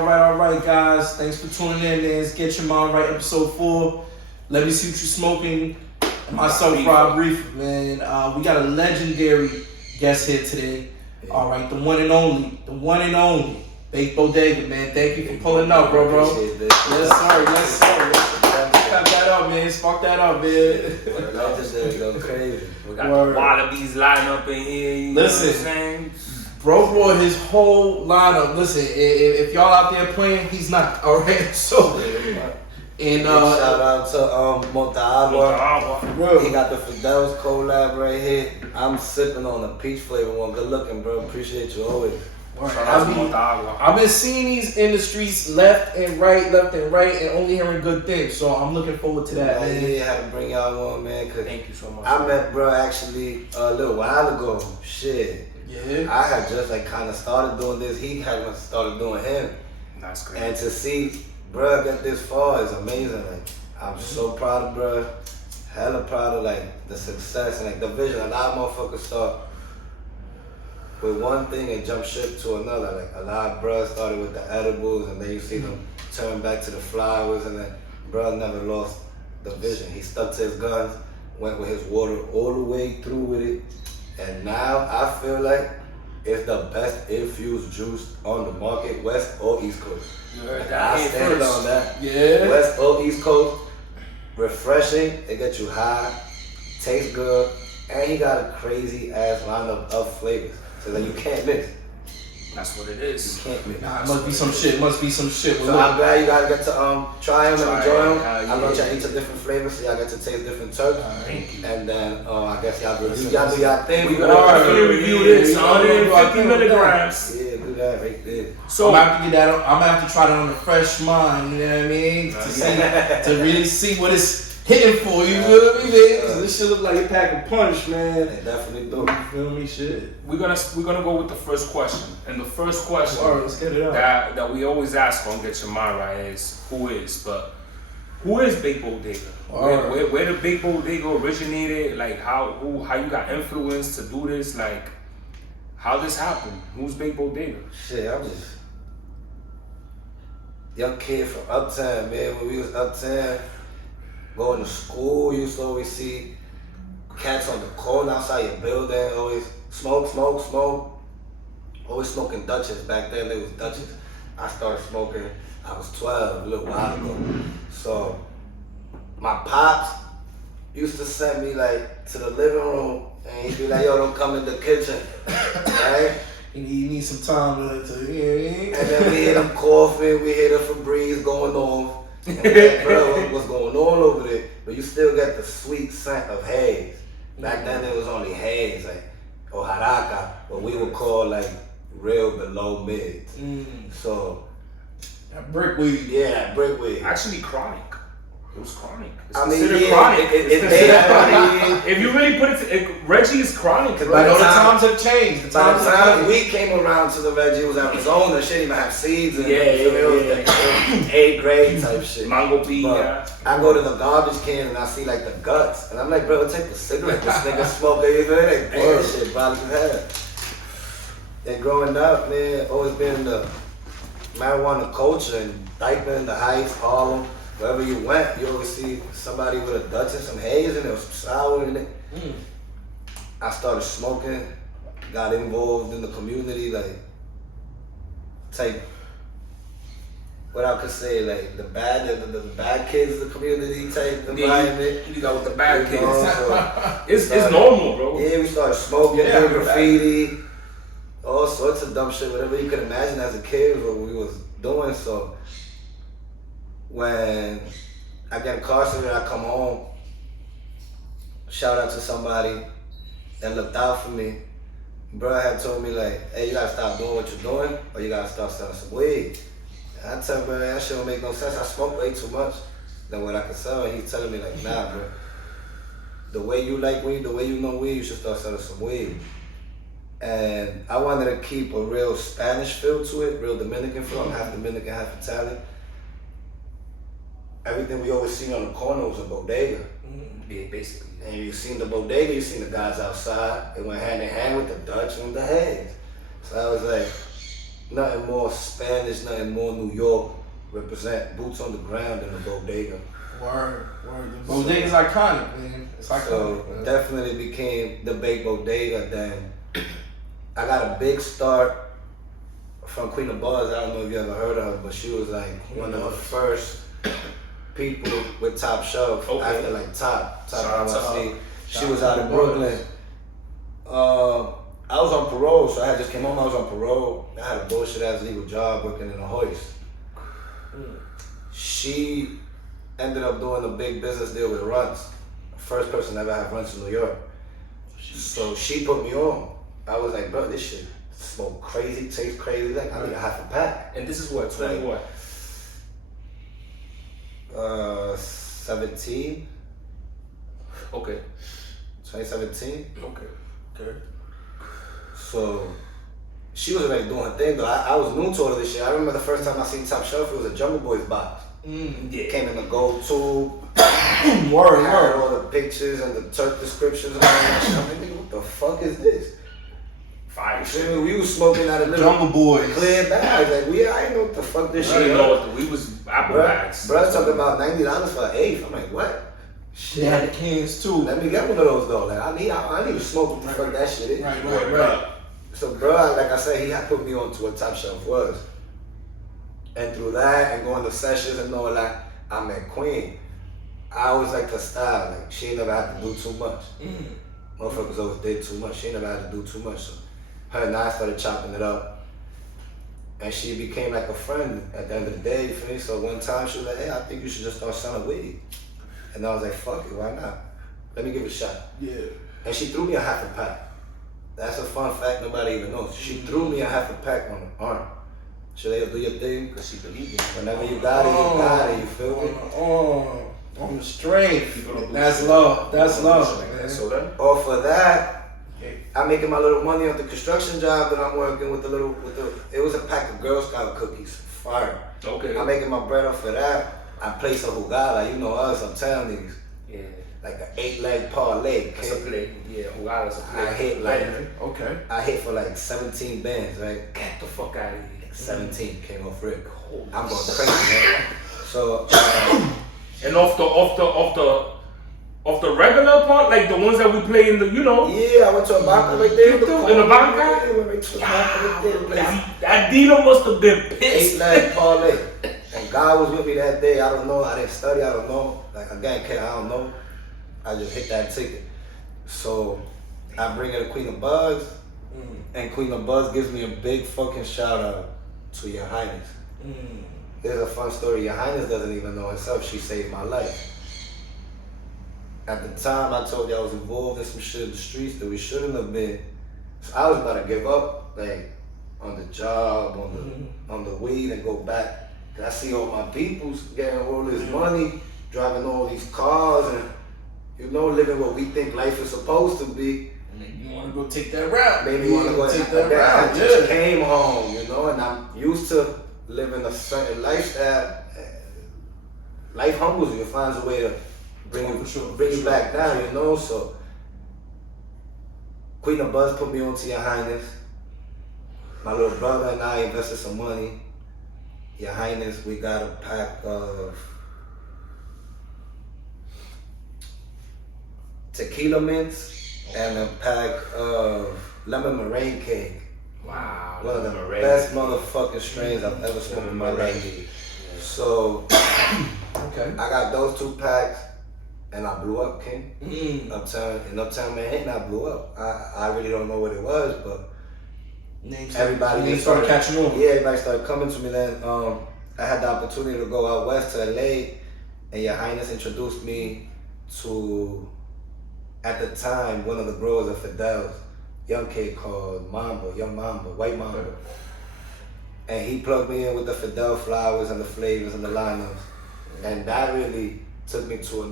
all right, guys. Thanks for tuning in, man. It's Get Your Mind Right, episode 4. Let me see what you're smoking. And myself, Reefa, man. We got a legendary guest here today. Yeah. All right, the one and only, Big Bodega, man. Thank you for pulling up, bro. Yes, sir. Cut that up, man. Spark that up, man. Go crazy. We got the Wallabies line up in here. You Listen. know what I'm saying? Bro brought his whole lineup. Listen, if y'all out there playing, he's not. All right, so and shout out to Monteagua. Bro, he got the Fidel's collab right here. I'm sipping on a peach flavor one. Good looking, bro. Appreciate you always. I've been seeing these in the streets left and right, and only hearing good things. So I'm looking forward to that, man. Yeah, I had to bring y'all one, man. Thank you so much. I met bro actually a little while ago. Shit. Yeah. I had just kind of started doing this. He hadn't started doing him. That's great. And to see bro get this far is amazing. I'm so proud of bro. Hella proud of the success and the vision. A lot of motherfuckers start with one thing and jump ship to another. A lot of bro started with the edibles and then you see them turn back to the flowers, and then bro never lost the vision. He stuck to his guns, went with his water all the way through with it. And now I feel like it's the best infused juice on the market, West or East Coast. You heard that? I stand on that. Yeah. West or East Coast, refreshing, it gets you high, tastes good, and he got a crazy ass lineup of flavors. So that you can't miss. That's what it is. You can't miss. Nah, it must be some shit. So I'm glad you guys get to try them and enjoy them. I know y'all eat a different flavors, so y'all get to taste different turks. Thank you. And then I guess y'all do y'all thing. We gonna review this 150 milligrams. Yeah, do that right there. So I'm gonna have to get that. I'm gonna have to try that on a fresh mind. You know what I mean? To really see what it's hitting for. You feel me, man? This shit look like a pack of punch, man. They definitely do. You feel me? Shit. We're gonna go with the first question, and the first question let's get it up. that we always ask on Get Your Mind Right is who is Big Bodega? Where the Big Bodega originated? How you got influence to do this? How this happened? Who's Big Bodega? Shit, I'm just young kid from Uptown, man. When we was Uptown, going to school, you used to always see cats on the corner outside your building, always smoke. Always smoking Dutchess. Back then they was Dutchess. I started smoking, I was 12, a little while ago. So my pops used to send me to the living room and he'd be like, yo, don't come in the kitchen, right? You need some time to And then we hear them coughing, we hear the Febreze going off. And like, bro, what's going on over there? But you still get the sweet scent of haze. Back then it was only haze, or haraca, what we would call real below mids. So brickweed. Yeah, brickweed. Actually, chronic. It was chronic. It's I mean, considered yeah, chronic. If you really put it, Reggie is chronic. The times have changed. By the time we came around to the Reggie, it was Arizona. Shit didn't even have seeds in it. It was 8th grade type shit. Mango pea. I go to the garbage can and I see the guts, and I'm like, bro, take the cigarette. This nigga smoking. You know, that shit probably could have. And growing up, man, always been in the marijuana culture and Dykeman, the Heights, Harlem. Wherever you went, you always see somebody with a Dutch and some haze in it, or some sour in it. I started smoking, got involved in the community, type, what I could say, the bad kids of the community type environment. You got with the bad kids. So it's normal, bro. Yeah, we started smoking, doing graffiti, all sorts of dumb shit, whatever you could imagine as a kid was what we was doing. So when I get incarcerated, I come home, shout out to somebody that looked out for me. Bro had told me hey, you gotta stop doing what you're doing or you gotta start selling some weed. And I tell bro, that shit don't make no sense. I smoke way too much than what I can sell. And he's telling me nah, bro. The way you like weed, the way you know weed, you should start selling some weed. And I wanted to keep a real Spanish feel to it, real Dominican feel. I'm half Dominican, half Italian. Everything we always see on the corner was a bodega. Yeah, basically. And you seen the bodega, you seen the guys outside. It went hand in hand with the Dutch and the haze. So I was like, nothing more Spanish, nothing more New York. Represent boots on the ground in the Bodega. Word. The Bodega's iconic, man. It's iconic. So man. definitely became the big Bodega. Then I got a big start from Queen of Bars. I don't know if you ever heard of her, but she was like one of the first people with Top Shelf after like Top NYC. She was out of Brooklyn. I was on parole, so I just came home. I was on parole. I had a bullshit ass legal job working in a hoist. She ended up doing a big business deal with Runs. First person to ever have Runs in New York. So she put me on. I was like, bro, this shit smoke crazy, taste crazy. Like, I need a half a pack. And this is what, 20 what? 17. Okay. 2017. Okay. So she was already doing her thing though. I was new to all of this shit. I remember the first time I seen Top Shelf, it was a Jungle Boys box. Yeah. Came in the gold tube. Word. Had all the pictures and the Turk descriptions and all that shit. I'm like, nigga, what the fuck is this? Fire Feel shit. me? We was smoking out of little Jungle Boys. clear bags. Like, I didn't know what the fuck this I shit didn't was. know what we was Apple bags. Bro, talking about $90 for an eighth. I'm like, what? Shit. They had the cans too. Let me get one of those though. Like, I need to smoke what the fuck that shit is. Right. So, bro, like I said, he had put me on to what Top Shelf was. And through that and going to sessions and all that, I met Queen. I always like her style. Like, she ain't never had to do too much. Motherfuckers always did too much. She ain't never had to do too much. So, her and I started chopping it up. And she became like a friend at the end of the day, you feel me? So one time she was like, hey, I think you should just start selling weed. And I was like, fuck it, why not? Let me give it a shot. Yeah. And she threw me a half a pack. That's a fun fact nobody even knows. She threw me a half a pack on the arm. She like, do your thing. Because she believed in me. Whenever you got it, you feel me? On the strength. People don't do That's shit. love. That's People don't do love. shit like that. man. So then, Off of that, I'm making my little money on the construction job that I'm working with it was a pack of Girl Scout cookies. Fire. okay. I'm making my bread off of that. I place a jugada, you know us, I'm telling niggas. Yeah. Like an 8-leg parlay. That's a play. Yeah, Jugada's a play. I hit like, Okay. I hit for like 17 bands, right? Get the fuck out of here. 17 came off Rick. Holy I'm going shit. crazy, man. So, And off the regular part, like the ones that we play in the, you know. yeah, I went to a banca right there. In the banca? Yeah, went right to a banca right there. That dealer must have been pissed. 8-leg parlay. And God was with me that day. I don't know. I didn't study. I don't know. Like, again, I don't know. I just hit that ticket. So, I bring in the Queen of Buzz. And Queen of Buzz gives me a big fucking shout out to Your Highness. There's a fun story. Your Highness doesn't even know herself. She saved my life. At the time, I told you I was involved in some shit in the streets that we shouldn't have been. So I was about to give up, like, on the job, on the weed, and go back. And I see all my peoples getting all this money, driving all these cars, and, you know, living what we think life is supposed to be. Maybe you want to go take that route. Maybe you want to go take that that route. I just came home, you know, and I'm used to living a certain lifestyle. Life humbles you. It finds a way to bring you back down, you know. So Queen of Buzz put me on to Your Highness. My little brother and I invested some money. Your Highness, we got a pack of tequila mints and a pack of lemon meringue cake. Wow. One of the best motherfucking strains I've ever smoked in my life. So Okay. I got those 2 packs and I blew up, King. In Uptown Manhattan, I blew up. I really don't know what it was, but everybody started catching on. Yeah, everybody started coming to me then. I had the opportunity to go out west to LA, and Your Highness introduced me to, at the time, one of the growers of Fidel's, young kid called Young Mamba, White Mamba. And he plugged me in with the Fidel flowers and the flavors and the lineups. And that really took me to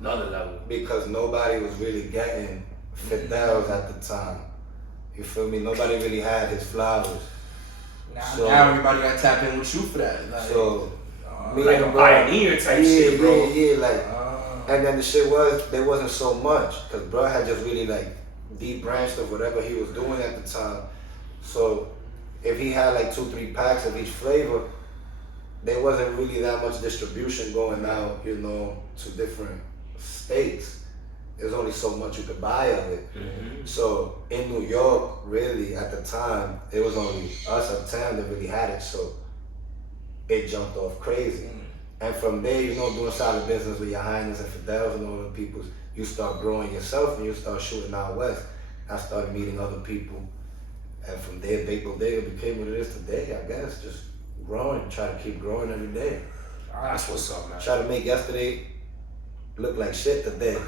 Another level. because nobody was really getting Fidel's at the time. You feel me? Nobody really had his flowers. Now everybody got tapped in with you for that. Like, So, me Like and a bro, pioneer type shit, bro. Yeah, like, and then the shit was, there wasn't so much, because bro had just really like debranched of whatever he was doing at the time. So, if he had like 2-3 packs of each flavor, there wasn't really that much distribution going out, you know, to different states. There's only so much you could buy of it. So in New York, really, at the time, it was only us uptown that really had it, so it jumped off crazy. And from there, you know, doing solid business with your Highness and Fidels and all the peoples, you start growing yourself and you start shooting out west. I started meeting other people, and from there, Big Bodega became what it is today, I guess. Just growing, try to keep growing every day. That's what's up, man. Try to make yesterday look like shit today.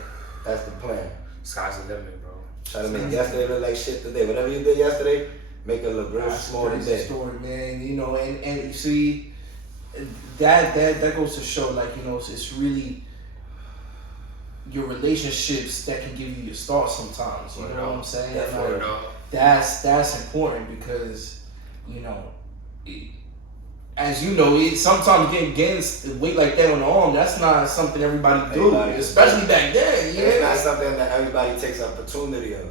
That's the plan. Sky's the limit, bro. Try to make yesterday look like shit today. Whatever you did yesterday, make it look real small That's a today. story, man. You know, and you see, that goes to show, like, you know, it's really your relationships that can give you your start sometimes. You know what I'm saying? Like, that's important because, you know, as you know, sometimes getting weight like that on the arm, that's not something everybody do, especially back then. Yeah, it's not something that everybody takes opportunity of.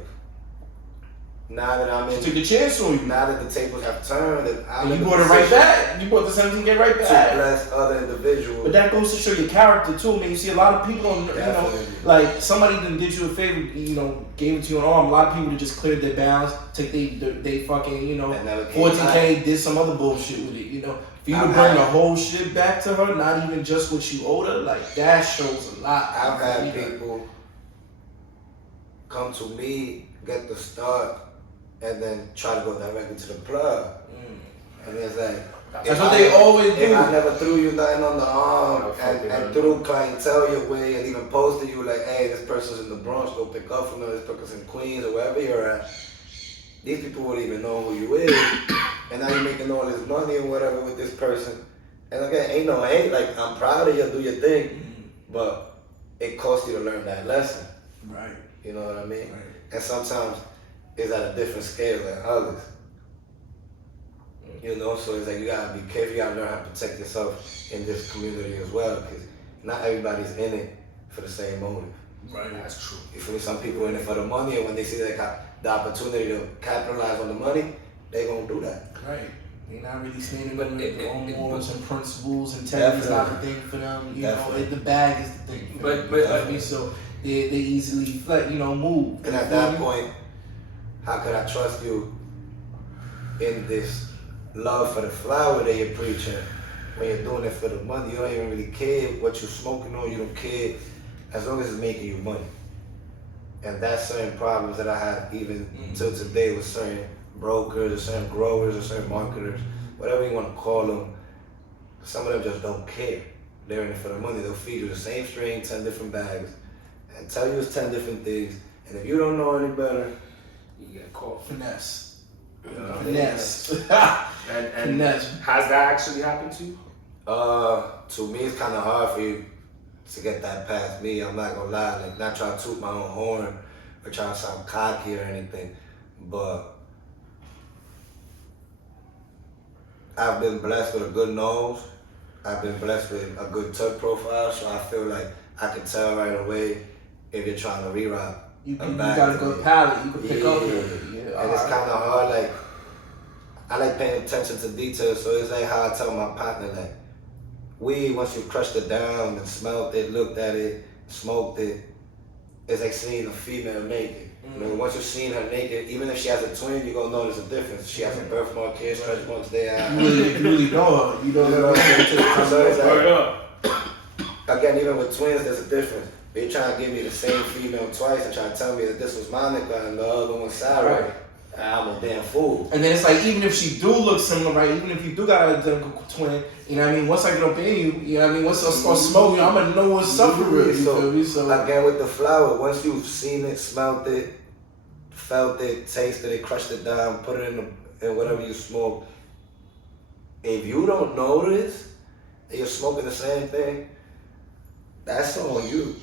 Now that I'm in, took a chance on you. Now that the tables have turned, and you brought it right back. You brought the 17K right back. To bless other individuals. But that goes to show your character too, man. You see a lot of people, you know, like somebody that did you a favor, you know, gave it to you on arm. A lot of people that just cleared their balance, take they fucking, you know, 14K, did some other bullshit with it, you know. For you to bring the whole shit back to her, not even just what you owed her, like that shows a lot. I've had people come to me, get the start, and then try to go directly to the plug. And it's like, that's what they always do. If I never threw you nothing on the arm and threw clientele your way and even posted you like, hey, this person's in the Bronx, go pick up from them, this person's in Queens or wherever you're at. These people wouldn't even know who you is. And now you're making all this money or whatever with this person. And again, ain't no hate, like, I'm proud of you, do your thing. But it costs you to learn that lesson. Right. You know what I mean? Right. And sometimes it's at a different scale than others. You know, so it's like you gotta be careful, you gotta learn how to protect yourself in this community as well, because not everybody's in it for the same motive. Right, that's true. You feel me? Some people are in it for the money, and when they see they got the opportunity to capitalize on the money, they gonna do that. Right. They're not really standing on their own morals and principles, integrity is not the thing for them. You know, the bag is the thing. But so they easily move. And at that point, how could I trust you in this love for the flower that you're preaching when you're doing it for the money? You don't even really care what you're smoking on. You don't care as long as it's making you money. And that's certain problems that I have even till today with certain brokers or certain growers or certain marketers, whatever you want to call them. Some of them just don't care. They're in it for the money. They'll feed you the same string, 10 different bags, and tell you it's 10 different things. And if you don't know any better, you get caught. Finesse. Finesse. And Finesse. Has that actually happened to you? To me, it's kind of hard for you to get that past me. I'm not gonna lie, like, not trying to toot my own horn or trying to sound cocky or anything, but I've been blessed with a good nose. I've been blessed with a good tug profile, so I feel like I can tell right away if you're trying to re-rock. You got a good palate. You can pick up with it. Yeah. And it's kind of hard. Like, I like paying attention to details, so it's like how I tell my partner, like, weed, once you crushed it down and smelled it, looked at it, smoked it, it's like seeing a female naked. You know, once you've seen her naked, even if she has a twin, you're gonna notice a difference. She has a birthmark here, stretch marks there. You really know her. You know what I'm saying? So it's like, again, even with twins, there's a difference. They trying to give me the same female twice and trying to tell me that this was Monica and the other one Sarah. Right. I'm a damn fool. And then it's like, even if she do look similar, right? Even if you do got an identical twin, you know what I mean? Once I get up in you know what I mean? Once I start smoking, I'm gonna know what's up for real. So again, with the flower, once you've seen it, smelled it, felt it, tasted it, crushed it down, put it in whatever you smoke, if you don't notice that you're smoking the same thing, that's on you.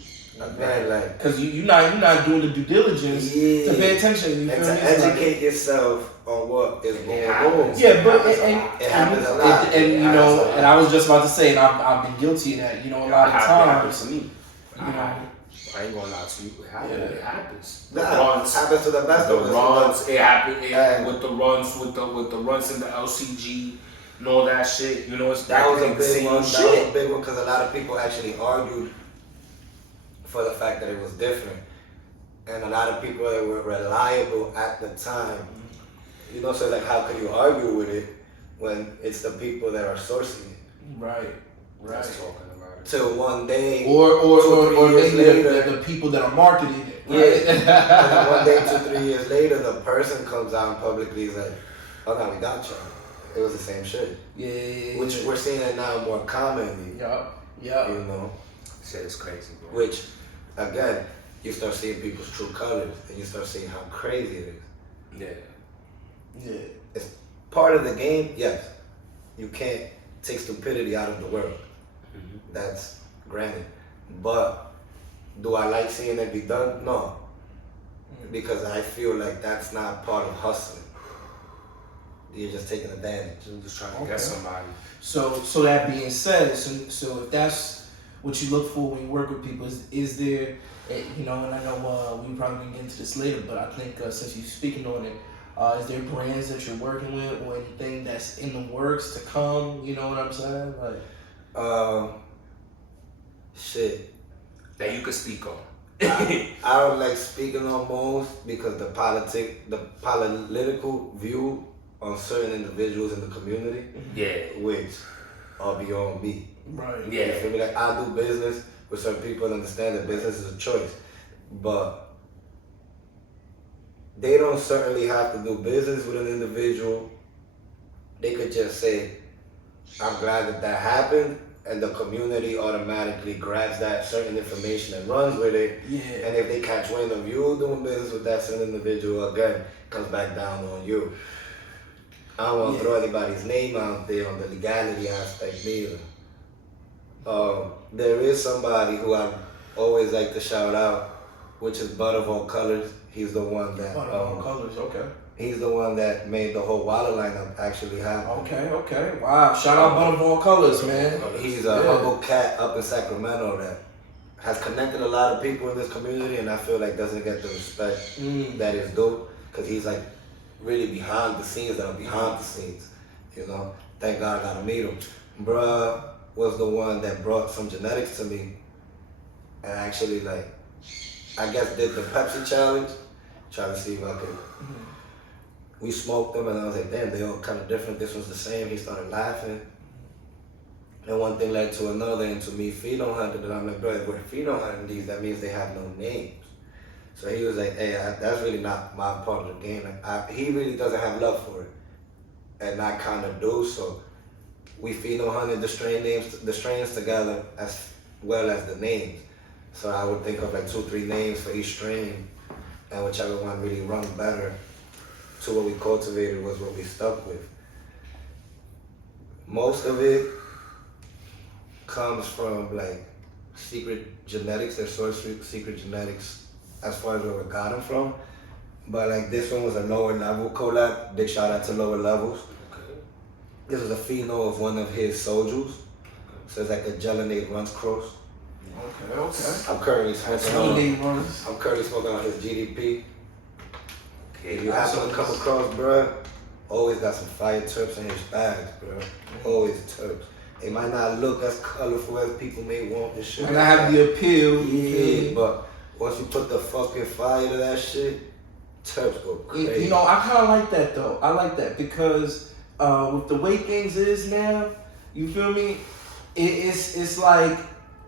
Man, like, cause you're not doing the due diligence to pay attention. And to educate yourself on what is going on. Yeah, but it happens a lot. And you know, and I was just about to say, and I've been guilty of that. You know, a lot of times. To me. I ain't gonna lie to you. It happens. The Nah, runs, happens to the best the of us. runs. It happens And with the runs, with the runs in the LCG and all that shit. You know, it's that was a the big same one. That shit. was a big one because a lot of people actually argued for the fact that it was different, and a lot of people that were reliable at the time. You know, so like, how could you argue with it when it's the people that are sourcing it? Right. That's talking about it. Till one day, Or years maybe later, the people that are marketing it. yeah. And then one day, 2-3 years later, the person comes out and publicly is like, "Oh no, we got you." It was the same shit. Yeah. Which we're seeing it now more commonly. Yeah. You know, Shit is crazy, bro. which again, you start seeing people's true colors, and you start seeing how crazy it is. Yeah. It's part of the game. Yes, you can't take stupidity out of the world. That's granted. But do I like seeing it be done? No. Because I feel like that's not part of hustling. You're just taking advantage. You're just trying to get somebody. So that being said, so if that's what you look for when you work with people, is there, you know, and I know we probably gonna get into this later, but I think since you're speaking on it, is there brands that you're working with or anything that's in the works to come? You know what I'm saying? Like, shit. That you could speak on. I don't like speaking on most because the political view on certain individuals in the community, which are beyond me. right. You feel me? Like, I do business with certain people and understand that business is a choice, but they don't certainly have to do business with an individual. They could just say, "I'm glad that happened," and the community automatically grabs that certain information and runs with it. Yeah. And if they catch wind of you doing business with that certain individual, again, it comes back down on you. I don't want to throw anybody's name out there on the legality aspect neither. There is somebody who I always like to shout out, which is Bud of All Colors. He's the one that Colors, okay. he's the one that made the whole wallet lineup actually happen. Okay. Wow. Shout out Bud of All Colors, man. He's a humble cat up in Sacramento that has connected a lot of people in this community, and I feel like doesn't get the respect that is due, because he's like really behind the scenes that are behind the scenes. You know, thank God I got to meet him. Bruh was the one that brought some genetics to me, and actually, like, I guess did the Pepsi challenge, trying to see if I could. We smoked them, and I was like, damn, they all kind of different. This one's the same. He started laughing. And one thing led to another, and to me, Pheno hunted, and I'm like, bro, if we're Pheno hunting these, that means they have no names. So he was like, hey, that's really not my part of the game. Like, he really doesn't have love for it. And I kind of do, so we Pheno hunted the strains together as well as the names. So I would think of like 2-3 names for each strain, and whichever one really run better to what we cultivated was what we stuck with. Most of it comes from like secret genetics, their source secret genetics as far as where we got them from. But like this one was a lower level collab. Big shout out to Lower Levels. Okay. This was a pheno of one of his soju's. So it's like a gelinate runs cross. Okay. I'm currently smoking on his GDP. Okay. If you happen to come across, bruh, always got some fire terps in his bags, bro. Always terps. It might not look as colorful as people may want this shit. And I have the appeal. Yeah, but once you put the fucking fire to that shit, terps go crazy. You know, I kind of like that though. I like that because with the way things is now, you feel me? It's like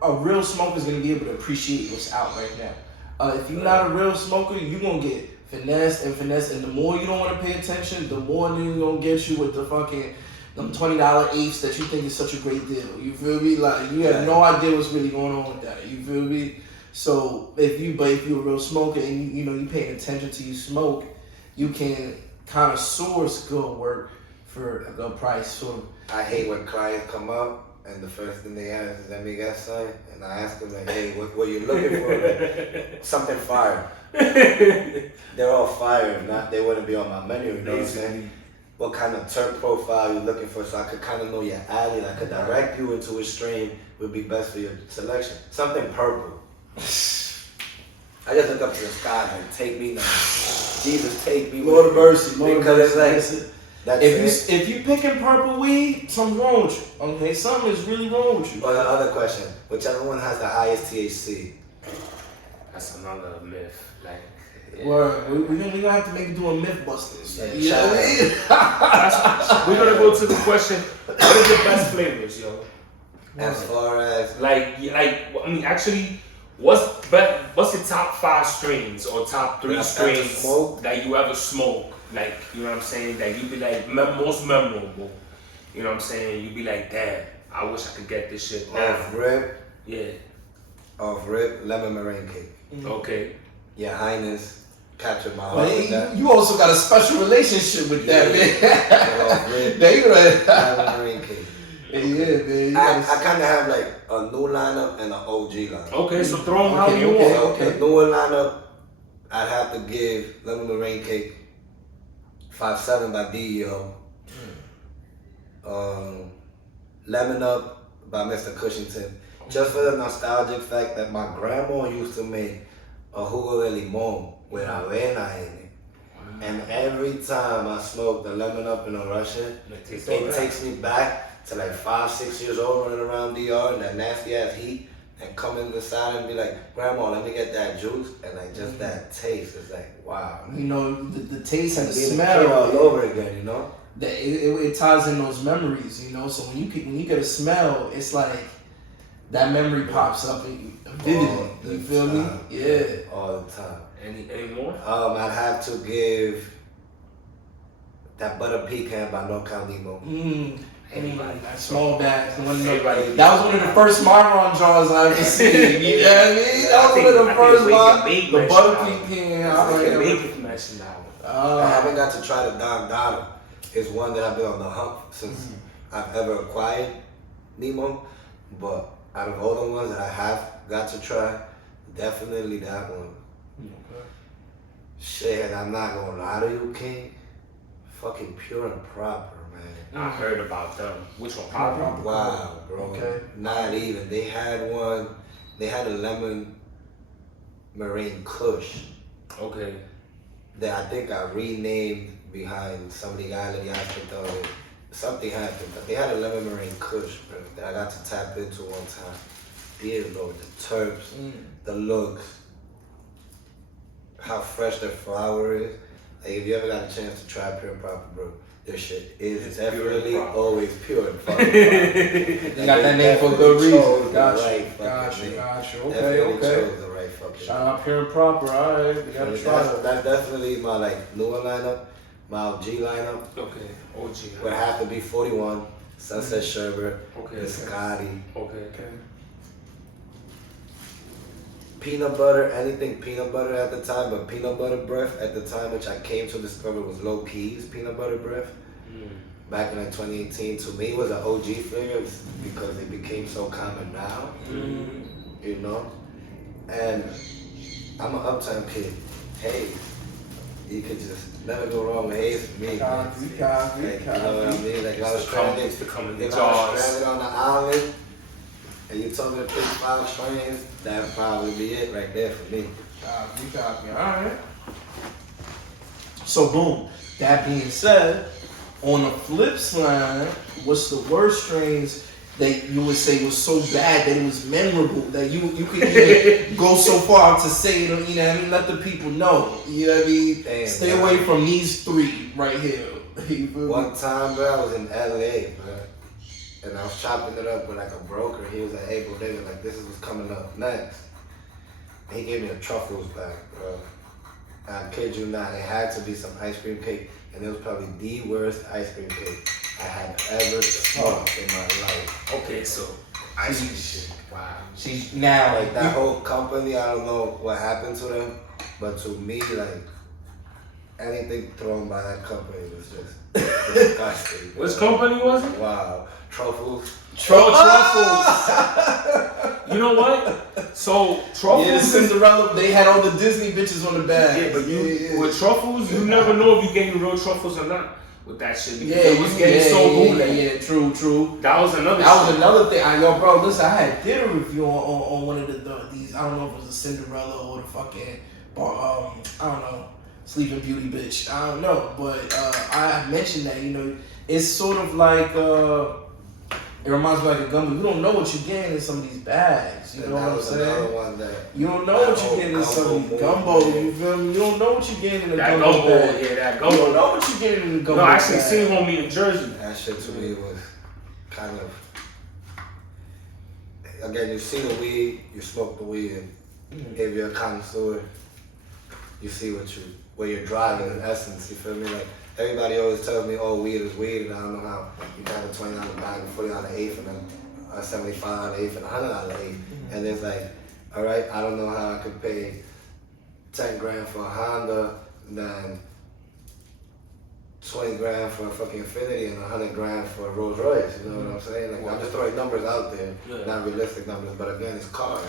a real smoker's gonna be able to appreciate what's out right now. If you're not a real smoker, you're gonna get finesse, and the more you don't want to pay attention, the more they're gonna get you with the fucking them $20 eighths that you think is such a great deal. You feel me? Like you have no idea what's really going on with that. You feel me? So if you're a real smoker and you paying attention to you smoke, you can kind of source good work for a good price. So I hate when clients come up and the first thing they ask is, "Let me get something," and I ask them like, "Hey, what you looking for?" Like, something fire. They're all fire. If not, they wouldn't be on my menu. You know what I'm saying? What kind of terp profile you looking for, so I could kind of know your alley, and I could direct you into which strain would be best for your selection. Something purple. I just look up to the sky and take me now. Jesus, take me. Lord of mercy, Lord of because mercy. it's like, that's If you picking purple weed, something's wrong with you. Okay, something is really wrong with you. Or the other question, whichever one has the highest THC? That's another myth. Like, Word. We're gonna have to maybe do a Mythbusters. Yeah, You know what I mean? we're gonna go to the question: what are the best flavors, yo? As far as Like, I mean, actually, what's your top 5 strains or top 3 That I've strains ever smoked? that you ever smoke? Like, you know what I'm saying? That you be like most memorable. You know what I'm saying? You be like, damn, I wish I could get this shit now. off rip, lemon meringue cake. Okay. Your Highness, captured my heart But with that. you also got a special relationship with that, man. Off rip, They right. lemon meringue cake. Yeah, man. You I gotta- kind of have like a new lineup and an OG lineup. Okay, so throw them how Okay, you okay. want. The newer lineup, I'd have to give lemon meringue cake 5-7 by DEO. Lemon Up by Mr. Cushington. Just for the nostalgic fact that my grandma used to make a jugo de limon with avena in it. And every time I smoke the Lemon Up in a Russian, it takes me back to like 5-6 years old running around DR in that nasty ass heat and come inside and be like, Grandma, let me get that juice. And like just that taste is like, wow. You know, the taste and the Being a smell. kid all over again, you know? That it ties in those memories, you know. So when you get a smell, it's like that memory pops up vividly. All the You feel me? time. Yeah. All the time. Any more? I'd have to give that butter pecan by No Calimo. Anybody. That small bag. Everybody. That was one of the first Myron jars I ever seen. You know what I mean? That was one of the first ones. The butter pecan. I make it mention that one. I haven't got to try the Don Donna. It's one that I've been on the hump since I've ever acquired Nemo. But out of all the ones that I have got to try, definitely that one. Shit, I'm not gonna lie to you, King. Fucking pure and proper, man. I heard about them. Which one? Papa? Wow, bro. Okay. Not even. They had one. They had a lemon meringue kush Okay. that I think I renamed behind some legality aspect of it. Something happened, but they had a lemon meringue kush, bro, that I got to tap into one time. Dear Lord, the terps, the looks, how fresh the flower is. Like if you ever got a chance to try pure and proper, bro, this shit is It's pure and definitely proper. always pure and proper. You got that name for a good reason. Gotcha. Okay, Definitely okay. chose the right fucking Shout out Pure and Proper. All right, we gotta try that's, it. that's definitely my like newer lineup, my OG lineup. Okay. OG. Would have to be 41, Sunset Sherbet, Okay. Biscotti, Okay. peanut butter, anything peanut butter at the time, but peanut butter breath at the time, which I came to discover was low keys peanut butter breath. Back in like 2018, to me was an OG flavor because it became so common now, you know. And I'm an uptown kid. Hey, you could just never go wrong with Hayes for me. man. Copy. Like, you know what I mean? Like I was stranded, It's becoming the if I was jars. stranded on the island, and you told me to pick 5 strains, that'd probably be it right there for me. Copy. All right. So boom. That being said, on the flip side, what's the worst strains that you would say was so bad that it was memorable that you could even go so far to say it? You know what I mean? Let the people know. You know what I mean? Damn, Stay man. away from these 3 right here. You feel me? One time, bro, I was in LA, bro, and I was chopping it up with like a broker. He was like, "Hey, Bodega, like this is what's coming up next." And he gave me a truffles bag, bro. And I kid you not, it had to be some ice cream cake, and it was probably the worst ice cream cake I had ever smoked in my life. Okay, so ice cream shit. Wow. She's now Like that whole company, I don't know what happened to them, but to me, like anything thrown by that company was just disgusting. bro. Which company was it? Wow, truffles. Truffles. You know what? So truffles. Yeah, Cinderella. They had all the Disney bitches on the bag. Yeah, but with truffles, you never know if you're getting real truffles or not with that shit. Because Yeah, it was getting so bootleg. Yeah, true. That was another. That shit. was another thing. Yo, bro, listen, I did a review on one of these I don't know if it was the Cinderella or the fucking, I don't know, Sleeping Beauty bitch. I don't know, but I mentioned that, you know, it's sort of like, it reminds me like a gumbo. You don't know what you're getting in some of these bags. You know what I'm saying? You don't know what you're getting in some of these gumbo. You feel me? You don't know what you're getting in the that gumbo gumbo, bag. yeah, that You gumbo. don't know what you're getting in the gumbo No, I actually bag. seen homie in Jersey. That shit to me was kind of. Again, you see the weed, you smoke the weed, and if you're a connoisseur, you see where you're driving in essence. You feel me? Like everybody always tells me, "Oh, weed is weed," and I don't know how you can have a $20 bag, a $40 eighth, and then a $75 eighth, and a $100 eighth, and it's like, all right, I don't know how I could pay 10 grand for a Honda, then 20 grand for a fucking Infinity and 100 grand for a Rolls Royce. You know what I'm saying? Like, I'm just throwing numbers out there, not realistic numbers, but again, it's cars.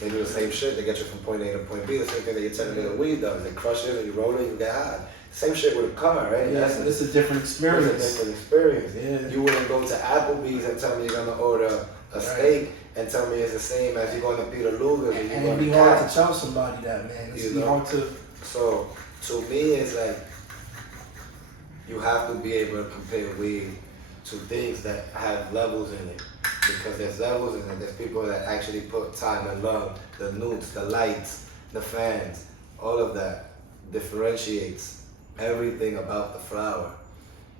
They do the same shit. They get you from point A to point B. The same thing that you're telling me the weed does. They crush it and you roll it, you get high. Same shit with a car, right? Yeah, it's a different experience. It's a different experience. Yeah. You wouldn't go to Applebee's and tell me you're gonna order a steak and tell me it's the same as you're going to Peter Luger's. And it'd be hard to tell somebody that, man. It's hard to. So to me, it's like you have to be able to compare weed to things that have levels in it. Because there's levels in it. There's people that actually put time and love, the newts, the lights, the fans, all of that differentiates everything about the flower.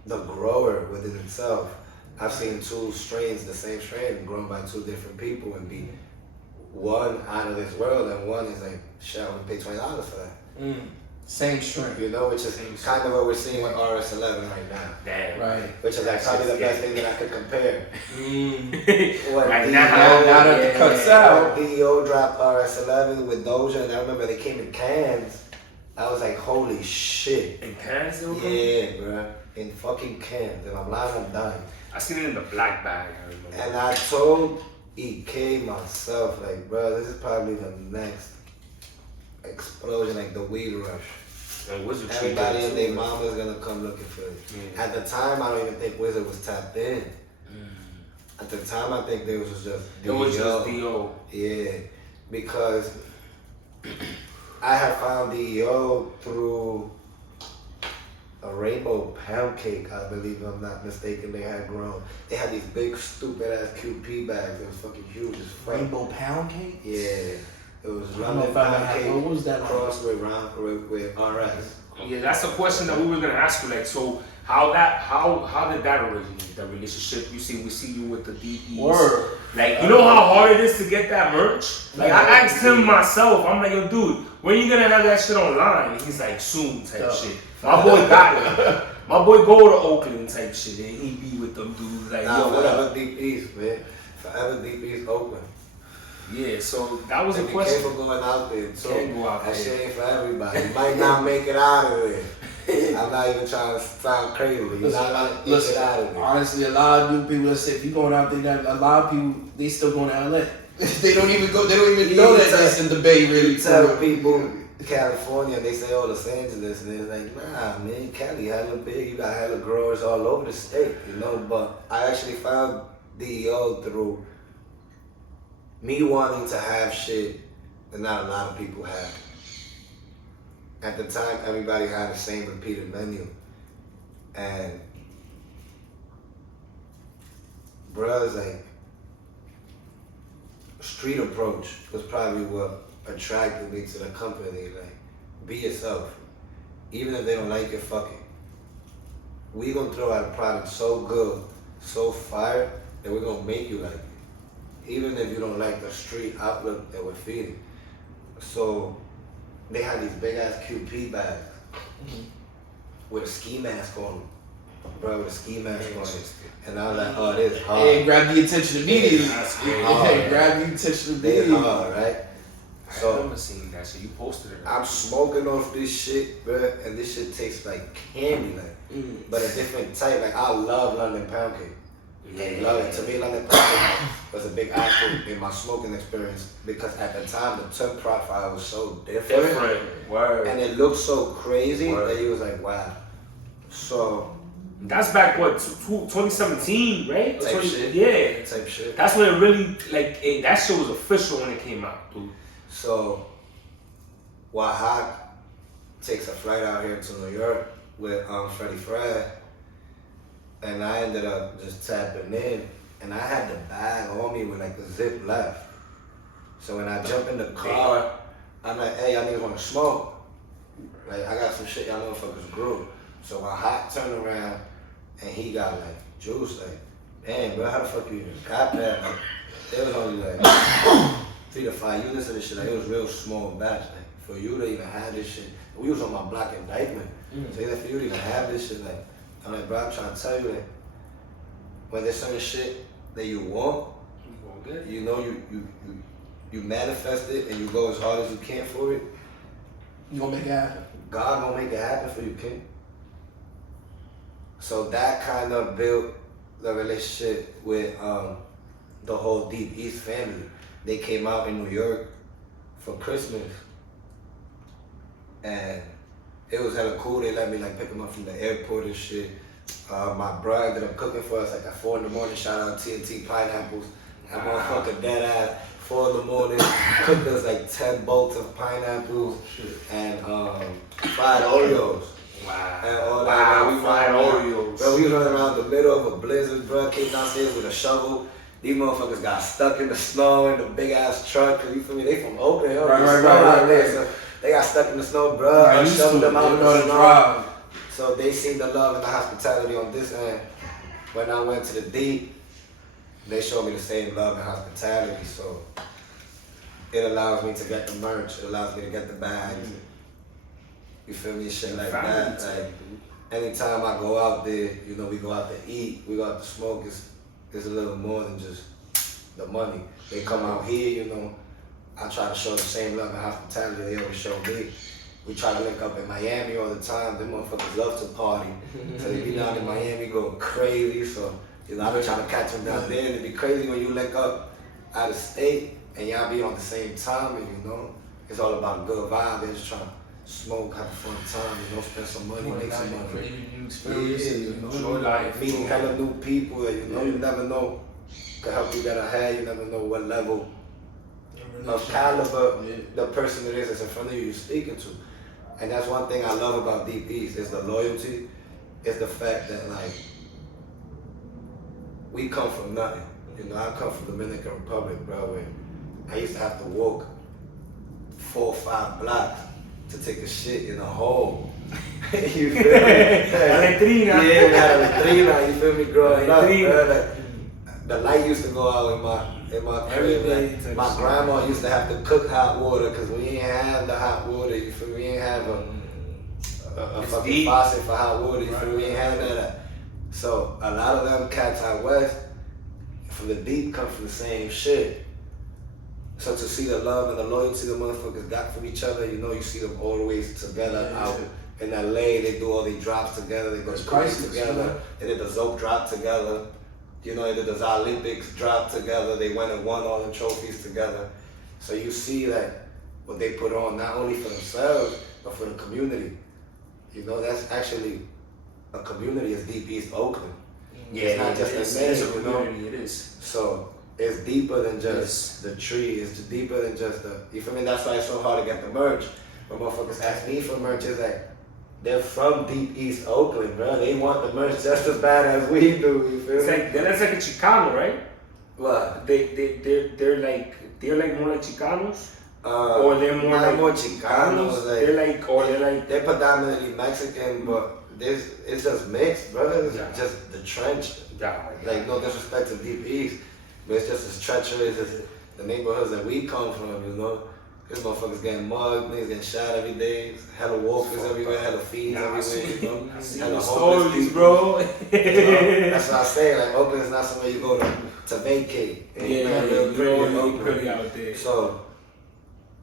The grower within itself. I've seen two strains, the same strain, grown by two different people and be one out of this world and one is like, shit, I'm gonna pay $20 for that. Same strain. You know, which is kind of what we're seeing with RS11 right now. Damn. Right. Which is like probably the best thing that I could compare. What Right DEO, now that it cuts out. DEO dropped RS11 with Doja, and I remember they came in cans. I was like, holy shit. In cans, though? Yeah, bro. In fucking cans. And I'm lying, I'm dying. I seen it in the black bag, I remember. And I told EK myself, like, bro, this is probably the next explosion, like the weed rush. And Wizard Everybody Tree and their mama's gonna come looking for it. Yeah. At the time, I don't even think Wizard was tapped in. At the time, I think there was just It was just DO. Yeah, because I had found DEO through a rainbow pound cake, I believe, if I'm not mistaken, they had grown. They had these big, stupid ass QP bags. It was fucking huge as fuck. Rainbow pound cake? Yeah. It was I don't know if I pound had. cake What was that like? crossed with RS. Yeah, that's a question that we were gonna ask you. Like, so how did that originate? That relationship? We see you with the DEs. Word. Like, you know how hard it is to get that merch? Like, I asked him myself. I'm like, yo, dude, when you gonna have that shit online? And he's like, soon type shit. My boy got it. My boy go to Oakland type shit, and he be with them dudes. Like, yo, what up? Forever Deep East, man. Forever Deep East Oakland. Yeah, so that was a And be question. careful going out there, too. Can't go out That there. shit ain't for everybody. You might not make it out of there. I'm not even trying to sound crazy. You're not gonna make it out of there. Honestly, a lot of new people that say if you going out there, a lot of people they still going to LA. They don't even go. They don't even know that that's in the Bay. Really, You tell people California, they say, oh, Los Angeles, and they're like, nah, man, Cali hella big. You got hella growers all over the state, you know. But I actually found DEO through me wanting to have shit that not a lot of people have. At the time, everybody had the same repeated menu. And bruh's like, street approach was probably what attracted me to the company. Like, be yourself. Even if they don't like it, fuck it. We gonna throw out a product so good, so fire, that we're gonna make you like it. Even if you don't like the street outlook that we're feeding. So they had these big ass QP bags with a ski mask on them. Bro, with a ski mask on it. And I was like, oh, this is hard. Hey, grab the attention immediately. Hey, grab the attention They immediately. hard, right? I So remember seeing that shit. You posted it. I'm smoking off this shit, bro, and this shit tastes like candy, like, but a different type. Like, I love London pound cake. Yeah. Love it. To me, London pound cake was a big aspect in my smoking experience because at the time the tip profile was so different. Word. And it looked so crazy Word. that you was like, wow. So That's back, what, 2017, right? Type shit. Yeah. type shit. That's when it really, like, that shit was official when it came out, dude. So Wahak takes a flight out here to New York with Freddie Fred, and I ended up just tapping in, and I had the bag on me with like the zip left. So when I jump in the car, I'm like, hey, y'all niggas wanna smoke? Like, I got some shit y'all motherfuckers grew. So Wahak turned around, and he got like juice, like, damn, bro, how the fuck you even got that? Like, it was only like 3 to 5 units of this shit. Like, it was real small batch. Like, for you to even have this shit, we was on my block in Dykeman. So even for you to even have this shit, like, I'm like, bro, I'm trying to tell you, like, when there's certain shit that you want, you know, you manifest it and you go as hard as you can for it. You gonna make it happen. God gonna make it happen for you, King. So that kind of built the relationship with the whole Deep East family. They came out in New York for Christmas, and it was hella cool. They let me like pick them up from the airport and shit. My bro ended up cooking for us like at 4 in the morning. Shout out TNT Pineapples. That motherfucker dead ass. 4 in the morning, cooked us like 10 bolts of pineapples and fried Oreos. Wow. And all that. Wow, fried Oreos. Bro, we was running around the middle of a blizzard, bro. Came downstairs with a shovel. These motherfuckers got stuck in the snow in the big ass truck. Cause you feel me? They from Oakland, Right. So they got stuck in the snow, bro. I shoved them out in the snow. So they seen the love and the hospitality on this end. When I went to the deep, they showed me the same love and hospitality. So it allows me to get the merch. It allows me to get the bags. You feel me? Shit like that. Like, anytime I go out there, you know, we go out to eat, we go out to smoke, it's a little more than just the money. They come out here, you know, I try to show the same love and hospitality they always show me. We try to link up in Miami all the time. Them motherfuckers love to party. So they be down in Miami going crazy. So, you know, I be trying to catch them down there. And it'd be crazy when you link up out of state and y'all be on the same time, and you know, it's all about a good vibe. They're just trying to smoke, have a fun time, you know, spend some money, make some money. You know, enjoy life. Meeting hella new people, and you know, you never know could help you get ahead. You never know what level of caliber the person it is that's in front of you you're speaking to. And that's one thing I love about Deep East is the loyalty, is the fact that like we come from nothing. You know, I come from Dominican Republic, bro, where I used to have to walk 4 or 5 blocks to take a shit in a hole. You feel me? Letrina. Yeah, la letrina, you feel me, growing up, bro? Like, the light used to go out in my crib. Like, my grandma used to have to cook hot water because we ain't have the hot water. You feel me? We ain't have a fucking faucet for hot water. You feel me? We ain't have none of that. So a lot of them cats out west from the deep come from the same shit. So to see the love and the loyalty the motherfuckers got from each other, you know, you see them always together out in LA. They do all these drops together. They go to Christ together. They did the Zope drop together. You know, they did the Olympics drop together. They went and won all the trophies together. So you see that what they put on, not only for themselves, but for the community. You know, that's actually a community. It's Deep East Oakland. Yeah, it's not just a name, you know. It is. So it's deeper than just the tree. It's deeper than just the. You feel me? That's why it's so hard to get the merch. When motherfuckers ask me for merch, it's like they're from Deep East Oakland, bro. They want the merch just as bad as we do. You feel me? That's like a Chicano, right? What? They're like more like Chicanos. Or they're more Chicanos. They're predominantly Mexican, but it's just mixed, bro. It's just the trench. Like, no disrespect to Deep East, but it's just as treacherous as the neighborhoods that we come from, you know. These motherfuckers getting mugged, niggas getting shot every day, hella walkers everywhere, hella fiends everywhere, you know. Hella stories, bro. You know? That's what I say, like, Oakland is not somewhere you go to vacate. And pretty out there. So,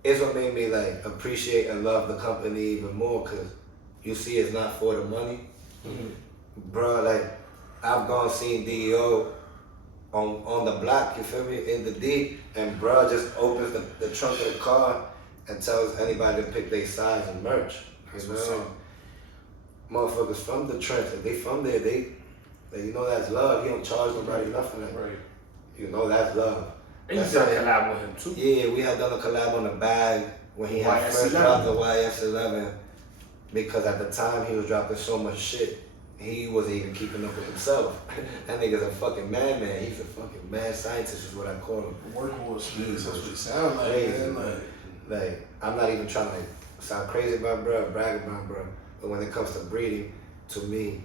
it's what made me, like, appreciate and love the company even more, because you see it's not for the money. Bro, like, I've gone seen DEO on the block, you feel me, in the D, and bro just opens the trunk of the car and tells anybody to pick their size and merch. You know? Motherfuckers from the trench, if they from there, they you know that's love. He don't charge nobody nothing. Like, you know that's love. And you done a collab with him too. Yeah, we had done a collab on the bag when he had first dropped the YS11. Because at the time he was dropping so much shit, he wasn't even keeping up with himself. That nigga's a fucking madman. He's a fucking mad scientist is what I call him. Workhorse, that's what he sound like, Crazy, man. Like, I'm not even trying to sound crazy about bro, brag about bro. But when it comes to breeding, to me,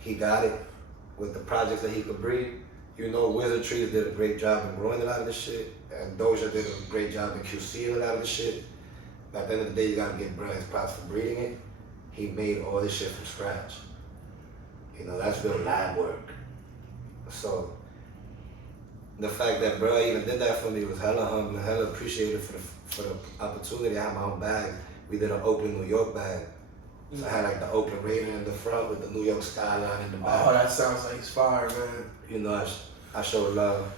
he got it with the projects that he could breed. You know, Wizard Trees did a great job in growing a lot of this shit, and Doja did a great job in QCing a lot of this shit. But at the end of the day, you gotta give bro his props for breeding it. He made all this shit from scratch. You know, that's real lab work. So, the fact that bro even did that for me was hella humbling, hella appreciated for the opportunity. I had my own bag. We did an Oakland, New York bag. So I had like the Oakland Raven in the front with the New York skyline in the back. Oh, that sounds like it's fire, man. You know, I showed love.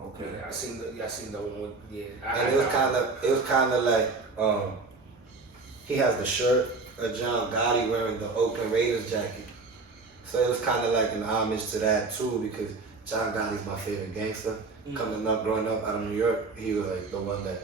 Okay, I seen the one with, yeah. And it was kind of like, he has the shirt of John Gotti wearing the Oakland Raiders jacket. So it was kind of like an homage to that too, because John Gotti's my favorite gangster. Coming up, growing up out of New York, he was like the one that.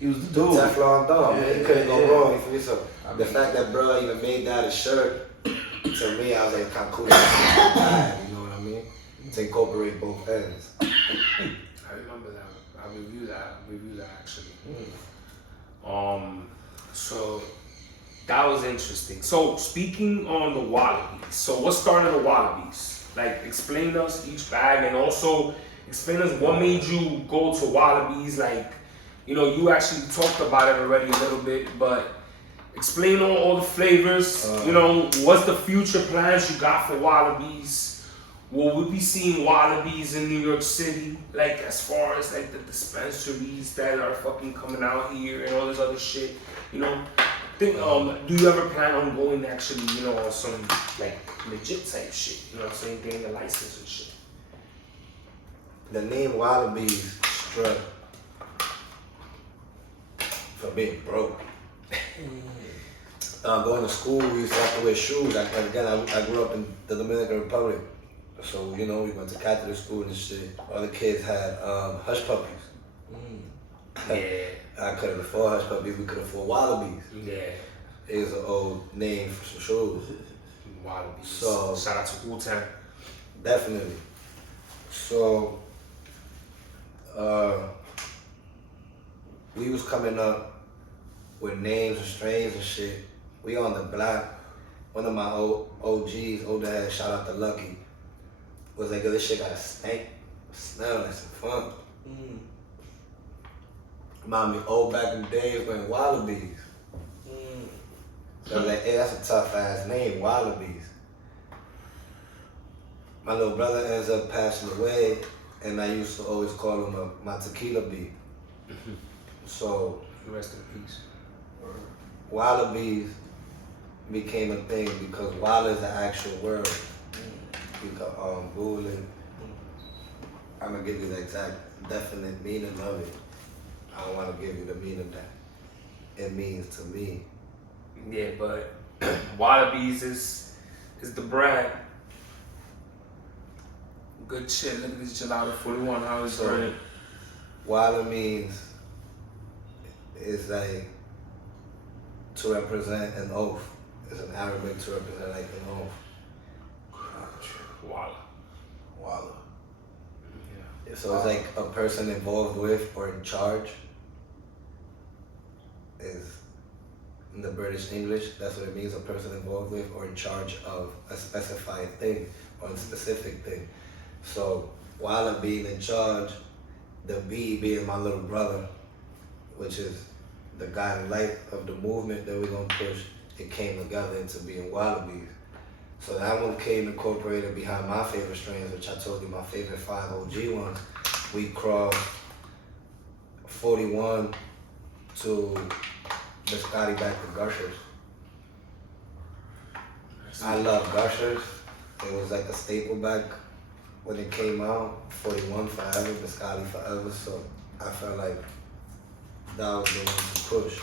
He was the dude. Teflon Dog, man. He couldn't go wrong. You feel me? So the fact that bro even made that a shirt, to me, I was like, kind of cool. You know what I mean? To incorporate both ends. I remember that. I reviewed that actually. So that was interesting. So speaking on the Wallabies, so what started the Wallabies? Like, explain us each bag, and also explain us what made you go to Wallabies. Like, you know, you actually talked about it already a little bit, but explain all the flavors. You know, what's the future plans you got for Wallabies? Will we be seeing Wallabies in New York City? Like, as far as like the dispensaries that are fucking coming out here and all this other shit, you know? Do you ever plan on going actually, you know, on some like legit type shit? You know what I'm saying? Getting a license and shit. The name Wallabies struck for being broke. Going to school, we used to have to wear shoes. I grew up in the Dominican Republic. So, you know, we went to Catholic school and shit. All the kids had hush puppies. Yeah. I couldn't afford hush puppies, we could afford Wallabies. Yeah. It was an old name for some shoes. Wallabies. So, shout out to Wu-Tang. Definitely. So, we was coming up with names and strains and shit. We on the block. One of my old OGs, older head, shout out to Lucky, was like, yo, this shit got a stank, smell like some fun. Remind me, old back in the days when Wallabies. So I was like, hey, that's a tough ass name, Wallabies. My little brother ends up passing away, and I used to always call him my tequila bee. So, rest in peace. Wallabies became a thing because Walla is the actual word. You can Google it. I'm gonna give you the exact definite meaning of it. I don't want to give you the meaning that it means to me. Yeah, but Wallabies is the brand. Good shit. Look at this gelato 41. How is it? Walla means is like to represent an oath. It's an Arabic to represent like an oath. Walla. Walla. Yeah. So it's like a person involved with or in charge is in the British English. That's what it means, a person involved with or in charge of a specified thing or a specific thing. So Walla being in charge, the B being my little brother, which is the guiding light of the movement that we're gonna push, it came together into being Wallabies. So that one came incorporated behind my favorite strains, which I told you my favorite 5 OG ones. We crossed 41 to Biscotti back to Gushers. I love Gushers. It was like a staple back when it came out. 41 forever, Biscotti forever. So I felt like that was the one to push.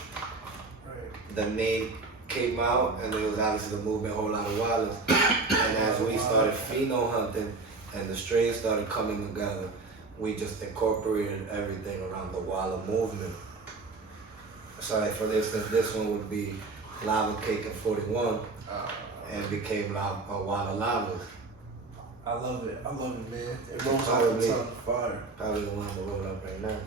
Right. The name came out, and it was obviously the movement, whole lot of Wallace. And as we started pheno hunting and the strains started coming together, we just incorporated everything around the Walla movement. So like for instance, this one would be Lava Cake and 41 and became Walla Lavas. I love it, man. It rolls off the tongue fire. Probably the one to roll up right now.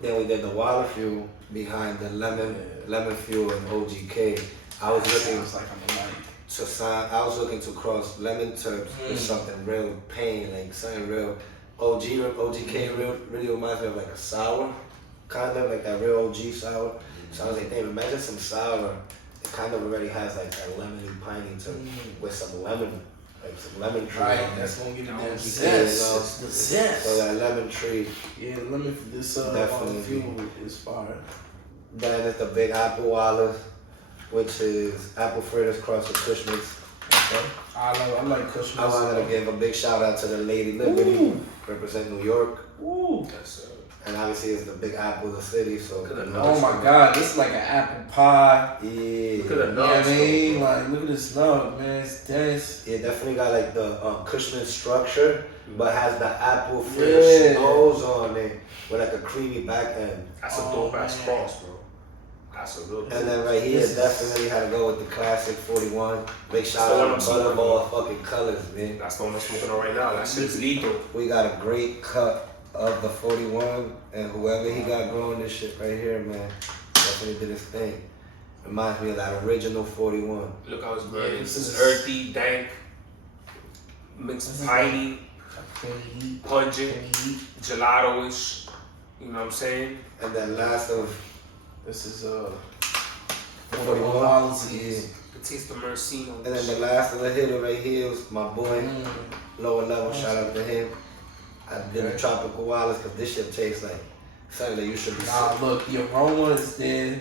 Then we did the Walla Fuel behind the Lemon Fuel and OGK. I was looking to cross lemon terps with something real pain, like something real OGK really reminds me of like a sour, kind of like that real OG sour. So I was like, damn, imagine some sour. It kind of already has like that lemony piney to with some lemon, like some lemon tree. Right, that's gonna give you that zest. zest. The zest. So that lemon tree. Yeah, lemon for this definitely fuel is fire. Then it's the Big Apple Wallas, which is apple fritters crossed with Kush mix. Okay. I like Kush mix. I wanted to give a big shout out to the Lady Liberty, represent New York. Ooh. And obviously it's the Big Apple of the city, so. Oh my God, this is like an apple pie. Yeah. Look at the You know what I mean? Like, look at this nug, man. It's dense. It definitely got like the Cushman structure, but has the apple fritter nose on it with like a creamy back end. That's a dope ass cross, bro. That's a real. And then right here, definitely had to go with the classic 41. Big shout out to Butterball fucking colors, man. That's the one I'm smoking on right now. That shit's lethal. We got a great cut of the 41, and whoever he got growing this shit right here, man, definitely did his thing. Reminds me of that original 41. Look how it's burning. This is earthy, dank, mixed piney, pungent, gelato-ish. You know what I'm saying? And then last of This is 41 policies. yeah. Batista Mercino. And then the last of the hitter right here was my boy, Lower Level. Shout out to him. I did the tropical Wallace because this shit tastes like something that you should be sipping. Look, the aroma is there.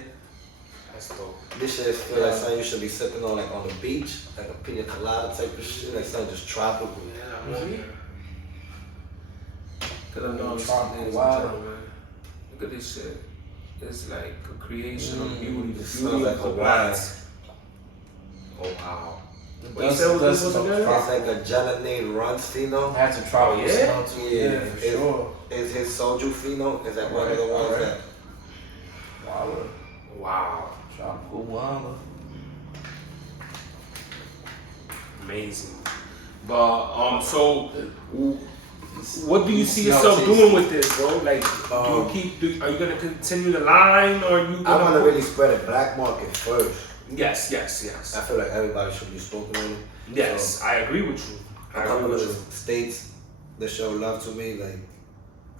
That's dope. This shit feel like something you should be sipping on like on the beach, like a pina colada type of shit, like something just tropical. Yeah, I'm here. Cause I know Tropical man. Look at this shit. It's like a creation of beauty. The smells beauty like of the a plants. Oh wow. What you said what this was again? It's like a gelatine Runsfino. That's a tropical smell to it. Yeah, Yeah, for sure. Is his soju fino? Is that one of the ones that? Wow. Tropical Walla. Amazing. But so what do you see yourself doing with this, bro? Like, are you gonna continue the line, or are you gonna? I want to really spread it black market first. Yes. I feel like everybody should be smoking on it. Yes, So, I agree with you. a couple of the states that show love to me, like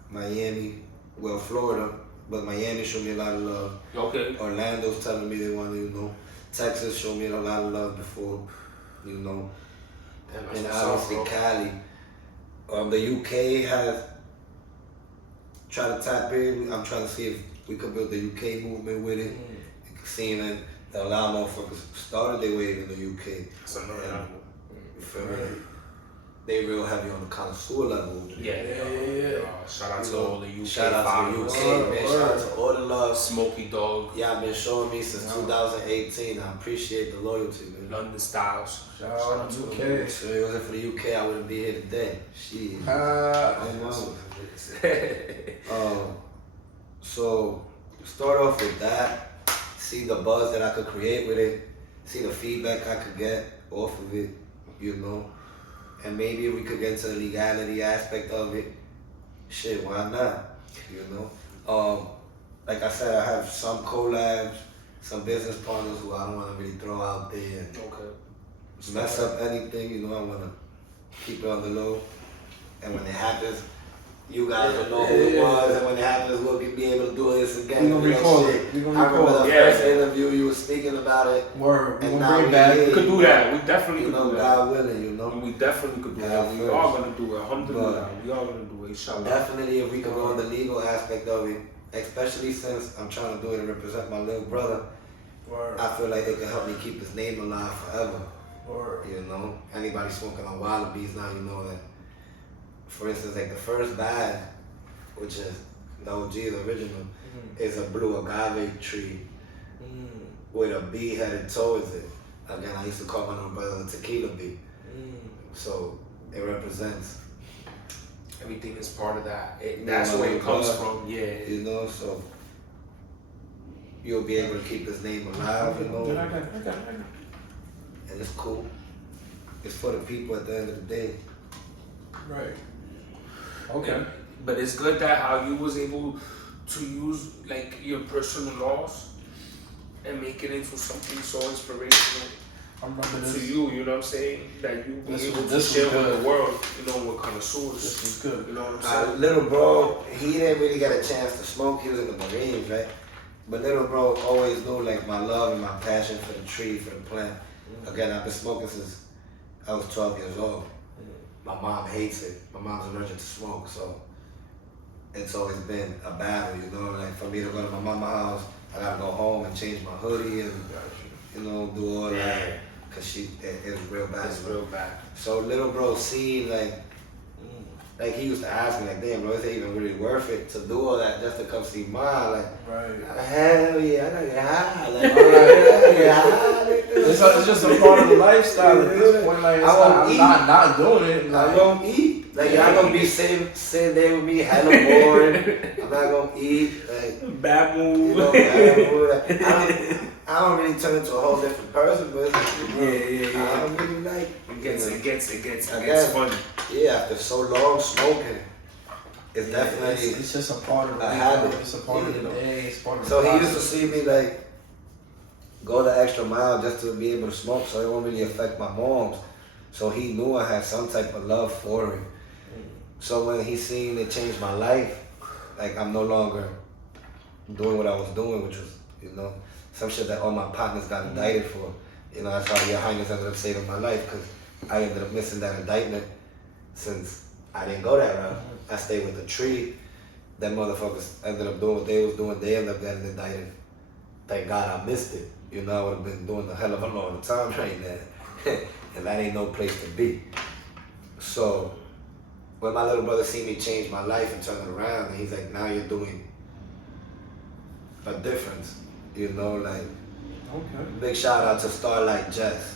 Miami, well, Florida, but Miami showed me a lot of love. Okay. Orlando's telling me they want to, Texas showed me a lot of love before, and obviously Cali. The UK has tried to tap in. I'm trying to see if we could build the UK movement with it. Seeing that a lot of motherfuckers started their wave in the UK. That's another level. You feel me? They real heavy on the connoisseur level. Yeah. Shout out to all the UK Shout out to the UK, man. Shout out to all the love. Smoky Dog. Y'all been showing me since 2018. I appreciate the loyalty, man. London Styles. Shout out to UK. So if it wasn't for the UK, I wouldn't be here today. Shit. So start off with that. See the buzz that I could create with it. See the feedback I could get off of it, And maybe we could get into the legality aspect of it. Shit, why not? Like I said, I have some collabs, some business partners who I don't want to really throw out there and mess up anything. I want to keep it on the low. And when it happens, you guys will know who it was. And when it happens, we'll be able to do this again. We're going to record it. I remember the first interview you were speaking about it. Word. And now bring back. We could do that. We definitely could do that. God willing, We definitely could do that. We are going to do it. Alhamdulillah. We are going to do it. Inshallah. Definitely, if we could go on the legal aspect of it, especially since I'm trying to do it and represent my little brother. Word. I feel like it can help me keep his name alive forever. Word. Anybody smoking on Wallabies now, that. For instance, like the first bag, which is the OG, the original, is a blue agave tree with a bee headed towards it. Again, I used to call my little brother the tequila bee. So it represents Everything is part of that. That's where it comes from. Yeah. You know, so you'll be able to keep his name alive. You know, I got it. and it's cool. It's for the people at the end of the day. Right. Okay. But it's good that how you was able to use like your personal loss and make it into something so inspirational I'm remember to this. you. You know what I'm saying? That you be This able was- to this share was with good. the world. You know, with connoisseurs. This was good. You know what I'm My saying? little bro, he didn't really get a chance to smoke. He was in the Marines, right? But little bro always knew like my love and my passion for the tree, for the plant. Again, I've been smoking since I was 12 years old. My mom hates it. My mom's allergic to smoke, so it's always been a battle, you know. Like for me to go to my mama's house, I gotta go home and change my hoodie and you know do all that, cause it was real bad. It's real bad. So little bro seen like he used to ask me like, damn bro, is it even really worth it to do all that just to come see Ma? Like, Right. hell yeah, I gotta get high. Like, I gotta get high. It's just a part of the lifestyle at this point. Like, it's I won't eat. not doing it. Like, I won't eat. Like, you're not gonna be sitting there with me, hella boring. I'm not gonna eat. Like, Bad move. you know, bad mood. Like, I don't really turn into a whole different person, but I don't really like. It gets Again, funny. Yeah, after so long smoking, it's definitely. it's just a part of the a habit. It's a part of You the know. day. It's part of the So he used to process. see me like go the extra mile just to be able to smoke, so it won't really affect my moms. So he knew I had some type of love for it. So when he seen it change my life, like I'm no longer doing what I was doing, which was, you know, some shit that all my partners got indicted for. You know, that's how Your Highness ended up saving my life, because I ended up missing that indictment since I didn't go that route. I stayed with the tree. Them motherfuckers ended up doing what they was doing. They ended up getting indicted. Thank God I missed it. You know, I would have been doing a hell of a long time right now. And that ain't no place to be. So when my little brother seen me change my life and turn it around, and he's like, now you're doing a difference. You know, like, Okay. big shout out to Starlight Jess.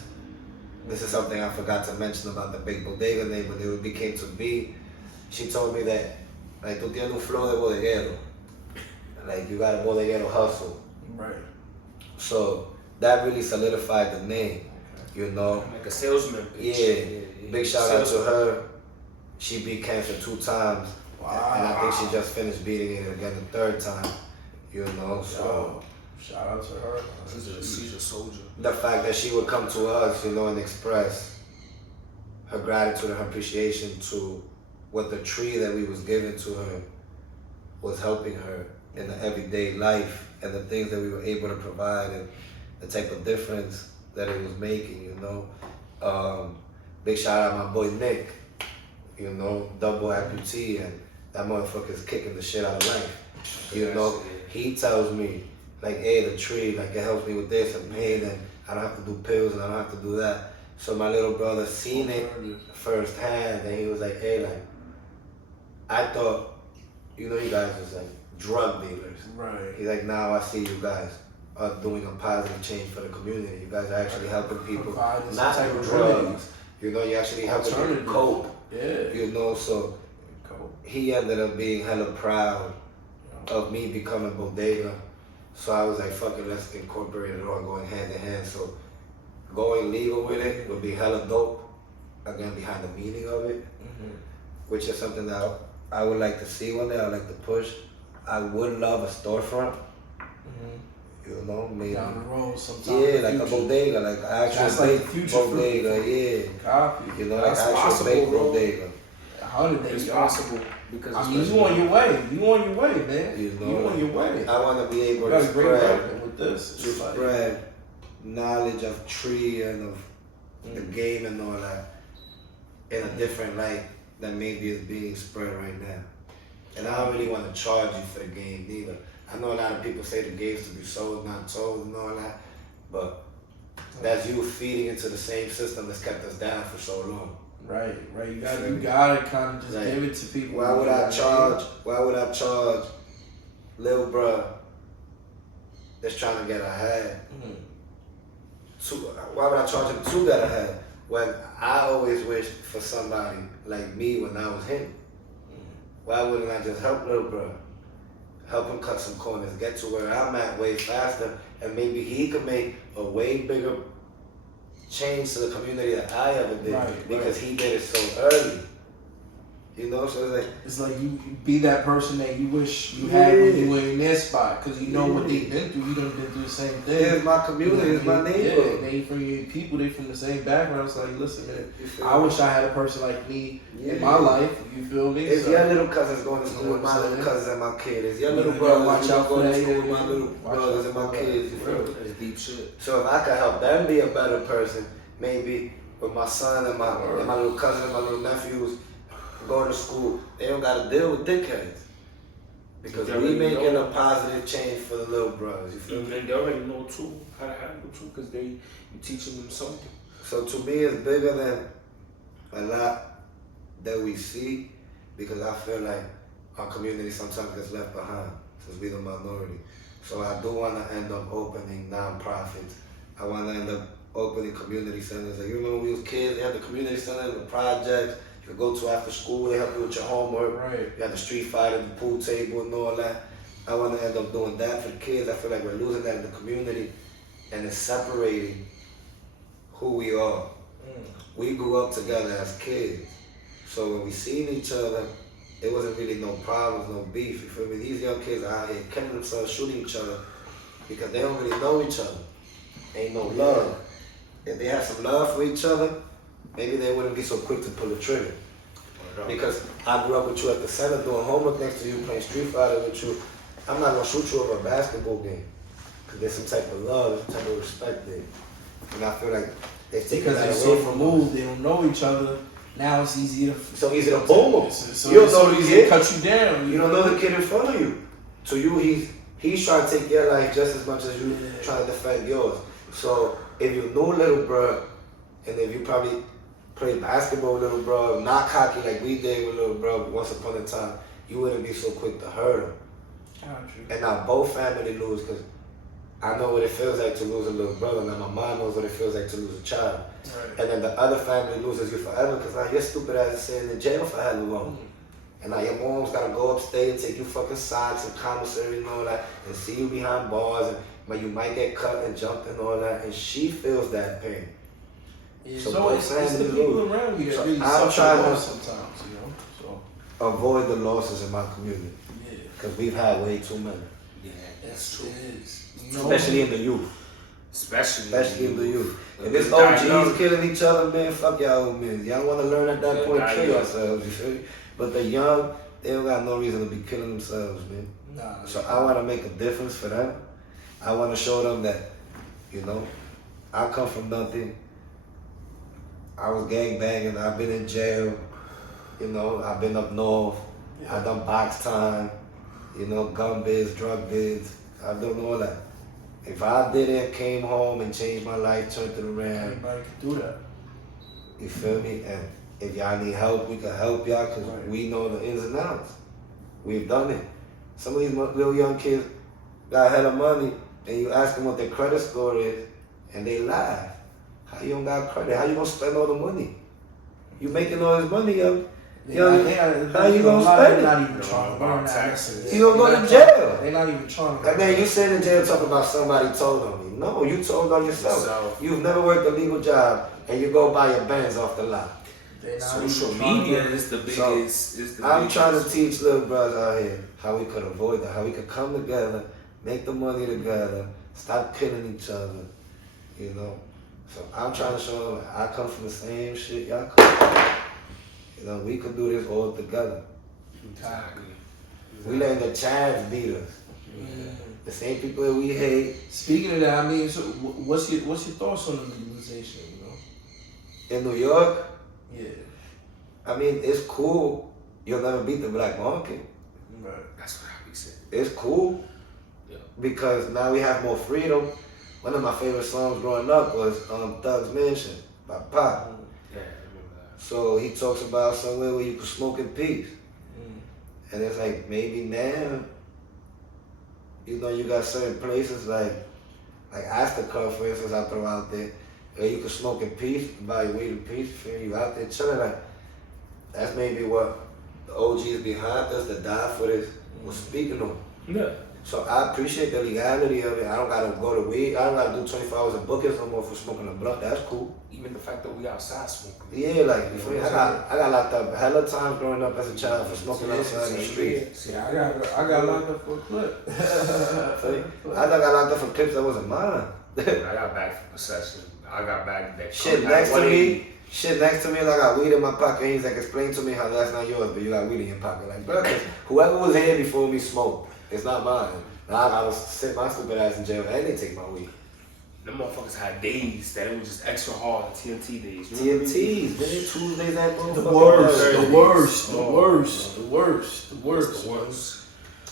This is something I forgot to mention about the big bodega name when it became to be. She told me that, like, tú tienes un flow de bodeguero. Like, you got a bodeguero hustle. Right. So that really solidified the name, you know. Like a salesman. Bitch. Yeah. Big shout out to her. She beat cancer 2 times. Wow. And I think she just finished beating it again the 3rd time, you know. So Yo, shout out to her. She's a soldier. the fact that she would come to us, you know, and express her gratitude and her appreciation to what the tree that we was giving to her was helping her in the everyday life and the things that we were able to provide and the type of difference that it was making, you know. Big shout out my boy Nick, you know, double amputee, and that motherfucker's kicking the shit out of life. You know, he tells me, like, hey, the tree, like, it helps me with this and pain, and I don't have to do pills and I don't have to do that. So my little brother seen it firsthand, and he was like, hey, like, I thought, you know, you guys was like drug dealers. Right. He's like, now I see you guys are doing a positive change for the community. You guys are actually helping people, Providing not some type of drugs. relief. You know, you're actually helping people Alternative. cope. Yeah. You know, so Cool. he ended up being hella proud of me becoming Bodega. So I was like, fuck it, let's incorporate it all going hand in hand. So going legal with it would be hella dope. Again, behind the meaning of it, which is something that I would like to see one day. I would like to push. I would love a storefront. You know, maybe. Down the road sometime. Yeah, in the like a future. bodega, like actual That's like big the future for bodega, yeah. Copy. You know, like That's actual possible, big bro. bodega. 100 It's days. possible because I mean, you on your way. You on your way, man. You know, You on your way. I want to be able You to gotta bring spread, it with this. to It's like, spread knowledge of tree and of the game and all that in a different light that maybe is being spread right now. And I don't really want to charge you for the game neither. I know a lot of people say the game's to be sold, not told, and all that, but that's you feeding into the same system that's kept us down for so long. right. You gotta kind of just Like, give it to people. Why would I charge little bruh that's trying to get ahead? Why would I charge him to get ahead when I always wished for somebody like me when I was him? why wouldn't I just help little bro? Help him cut some corners, get to where I'm at way faster, and maybe he could make a way bigger change to the community that I ever did because he did it so early. You know, so it's like you be that person that you wish you had when you were in their spot, because you know what they've been through. You done been through the same thing. Yeah, it's my community, it's my neighborhood. Yeah, they from your people, they from the same background. It's like, listen, man, I wish I had a person like me in my life. You feel me? It's your little cousins going to school with my little cousins and my kids. It's your little brothers watch out going for to school that, with my little brothers and my kids. You feel me? It's deep shit. So if I could help them be a better person, maybe with my son and my little cousin and my little nephews go to school, they don't gotta deal with dickheads. Because we making a positive change for the little brothers, you feel me? And they already know too how to handle too, because you teaching them something. So to me it's bigger than a lot that we see, because I feel like our community sometimes gets left behind since we're the minority. So I do wanna end up opening non-profits. I wanna end up opening community centers. Like, you remember when we was kids, they had the community center, the projects. You go to after school, they help you with your homework. Right. You have the street fighter, the pool table, and all that. I want to end up doing that for the kids. I feel like we're losing that in the community, and it's separating who we are. We grew up together as kids, so when we seen each other, it wasn't really no problems, no beef. You feel me? These young kids are out here killing themselves, shooting each other because they don't really know each other. Ain't no love. If they had some love for each other, maybe they wouldn't be so quick to pull the trigger. Because I grew up with you at the center doing homework next to you, playing Street Fighter with you. I'm not gonna shoot you over a basketball game. Because there's some type of love, there's some type of respect there. And I feel like they take because that they're away so from removed, us. they don't know each other. Now it's easy to So boom them. So You don't know the easy kid. to cut you down. You don't know the kid in front of you. To you, he's trying to take your life just as much as you trying to defend yours. So if you knew little bro, and if you probably played basketball with little bro, not cocky like we did with little bro once upon a time, you wouldn't be so quick to hurt him. And now both family lose, because I know what it feels like to lose a little brother. Now my mom knows what it feels like to lose a child. Right. And then the other family loses you forever, because now your stupid ass is sitting in jail for how long. And now your mom's gotta go upstate and take you fucking socks and commissary and all that, and see you behind bars, and but you might get cut and jumped and all that, and she feels that pain. Yeah, so it's the people around you that really suffer sometimes, you know. So avoid the losses in my community. Yeah. Because we've had way too many. Yeah, that's true. It is. Especially in the youth. Especially in the youth. And this OGs killing each other, man, fuck y'all old men. Y'all want to learn at that point, kill yourselves, you feel me? But the young, they don't got no reason to be killing themselves, man. Nah, so I want to make a difference for them. I want to show them that, you know, I come from nothing. I was gangbanging, I've been in jail, you know, I've been up north, I've done box time, you know, gun bids, drug bids, I've done all that. If I did it, came home and changed my life, turned it around. Everybody can do that. You feel me? And if y'all need help, we can help y'all, because we know the ins and outs. We've done it. Some of these little young kids got hella money, and you ask them what their credit score is, and they laugh. How you don't got credit? How you gonna spend all the money? You making all this money, young. How you gonna spend it? Not even trying to learn that. You gonna go to jail. They're not even trying to. And then you sit in jail talking about somebody told on me. No, you told on yourself. You've never worked a legal job, and you go buy your Benz off the lot. Social media is the biggest. I'm trying to teach little brothers out here how we could avoid that, how we could come together, make the money together, stop killing each other, you know. So I'm trying to show them I come from the same shit y'all come from. You know, we could do this all together. Exactly. We letting the Chads beat us. The same people that we hate. Speaking of that, I mean, so what's your thoughts on the legalization? You know, in New York. Yeah. I mean, it's cool. You'll never beat the black market. Right. That's what I be saying. It's cool. Yeah. Because now we have more freedom. One of my favorite songs growing up was Thug's Mansion by Pac. Yeah, I remember that. So he talks about somewhere where you can smoke in peace. And it's like, maybe now, you know, you got certain places like Astor, for instance, I throw out there, where you can smoke in peace, buy your weed in peace, feel you out there chilling. Like, that's maybe what the OGs behind us that died for this was speaking on. Yeah. So I appreciate the legality of it. I don't gotta go to weed. I don't gotta do 24 hours of bookings no more for smoking a blunt. That's cool. Even the fact that we outside smoking. Yeah, like you feel me? I got locked up hella times growing up as a child for smoking outside in the streets. See, I got locked up for a clip. I got locked up for clips that wasn't mine. I got back for possession. I got back that Shit next to me. Shit next to me, like I got weed in my pocket. He's like, explain to me how that's not yours, but you got weed in your pocket. Like, bro, 'cause whoever was here before me smoked, it's not mine. Now I gotta sit my stupid ass in jail and they take my weed. Them motherfuckers had days that it was just extra hard. TNT days. TNTs, then Tuesdays at The motherfucking worst, Thursdays. the worst, the worst, the worst, the worst. The worst.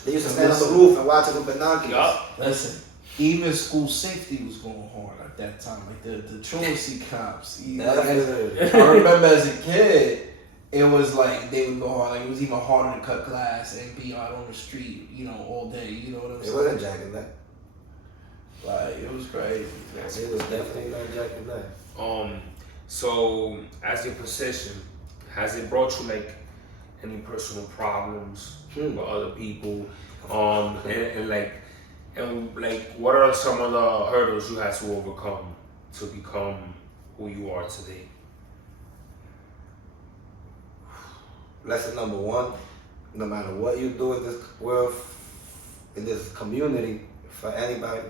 They used to stand on the roof and watch it with binoculars. Yup. Listen, even school safety was going hard at that time. Like the truancy cops. I remember as a kid, it was like they would go hard. Like it was even harder to cut glass and be out on the street, all day. You know what I'm It saying? wasn't jacking that. Like it was crazy. It was definitely not jacking that. So as your position, has it brought you like any personal problems with other people? And like, what are some of the hurdles you had to overcome to become who you are today? Lesson number one, no matter what you do in this world, in this community, for anybody,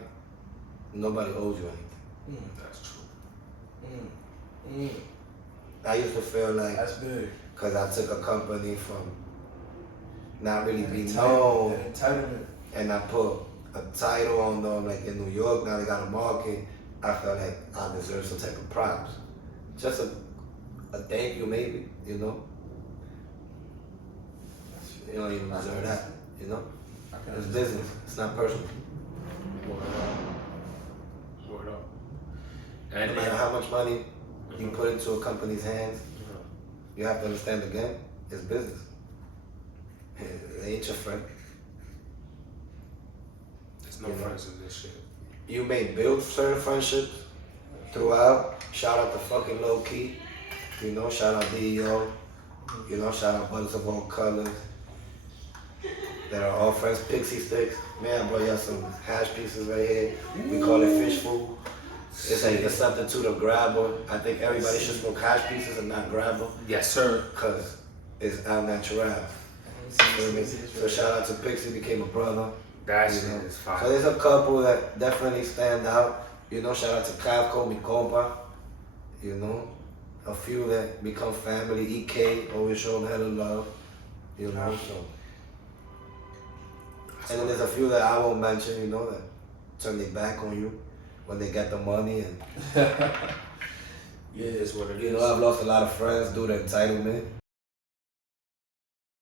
nobody owes you anything. That's true. I used to feel like, That's big. because I took a company from not really being That known, entitlement. and I put a title on them, like in New York, now they got a market, I felt like I deserve some type of props. Just a thank you maybe, You don't even deserve that, It's business, it's not personal. Word up. No And matter how much money you put into a company's hands, you have to understand again, it's business. It ain't your friend. there's no friends in this shit. You may build certain friendships throughout. Shout out to fucking Low Key. Shout out DEO. Shout out Brothers of All Colors. That are all friends. Pixie Sticks. Man, I brought y'all some hash pieces right here. We call it fish food. It's like the substitute of grabber. I think everybody should smoke hash pieces and not grabber. Yes, sir. Cause it's al natural. So shout out to Pixie, became a brother. That shit is fine. So there's a couple that definitely stand out. Shout out to Kavko, mi compa. A few that become family. EK, always showing hella love. So. And then there's a few that I won't mention, that turn their back on you when they get the money. And Yeah, it's what it is. I've lost a lot of friends due to entitlement.